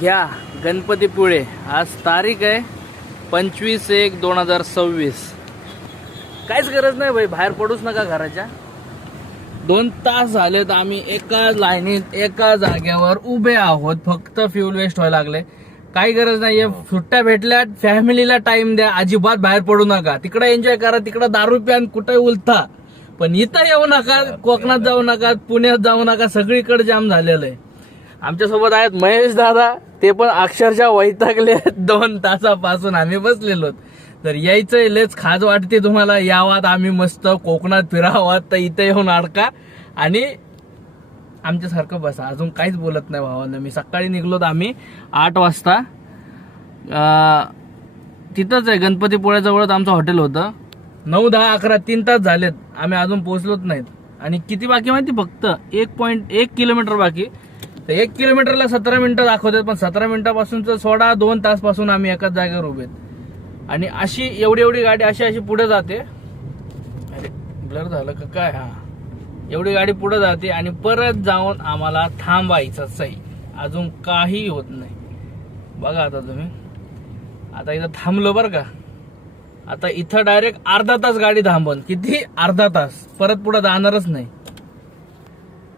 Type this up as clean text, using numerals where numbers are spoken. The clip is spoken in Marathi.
घ्या गणपतीपुळे. आज तारीख आहे 25/1/2026. काहीच गरज नाही भाई, बाहेर पडूच नका घराच्या. 2 तास झालेत आम्ही एका लाईनीत एका जागेवर उभे आहोत. फक्त फ्यूल वेस्ट व्हायला लागले. काही गरज नाहीये. सुट्ट्या भेटल्या, फॅमिलीला टाइम द्या. अजिबात बाहेर पडू नका. तिकडे एन्जॉय करा, तिकडे दारू प्या आणि कुठे उलथा. पण इथं येऊ नका. कोकणात जाऊ नका, पुण्यात जाऊ नका. सगळीकडे जाम झालेलं आहे. आमच्यासोबत आहेत महेश दादा. ते पण अक्षरशः वैतागले. 2 तासापासून आम्ही बसलेलो. तर यायचंय, लेच खाज वाटते तुम्हाला. यावात आम्ही मस्त कोकणात फिरावात, तर इथे येऊन अडका आणि आमच्यासारखं बसा. अजून काहीच बोलत नाही भावानं. मी सकाळी निघलोत आम्ही 8 वाजता. तिथंच आहे गणपतीपुळ्याजवळच आमचं हॉटेल होतं. 9, 10, 11 3 तास झालेत आम्ही अजून पोहोचलोच नाहीत. आणि किती बाकी माहिती, फक्त 1.1 किलोमीटर बाकी. तर 1 किलोमीटरला 17 मिनिटं दाखवतात, पण 17 मिनिटापासूनच सोडा 2 तास पासून आम्ही एकाच जागेवर उभेत. आणि अशी एवढी गाडी अशी पुढे जाते. अरे ब्लर झालं का काय? हा, एवढी गाडी पुढे जाते आणि परत जाऊन आम्हाला थांबायचंच आहे. अजून काही होत नाही. बघा आता तुम्ही, आता इथं थांबलो बरं का. आता इथं डायरेक्ट अर्धा तास गाडी थांबन. किती? अर्धा तास. परत पुढे जाणारच नाही.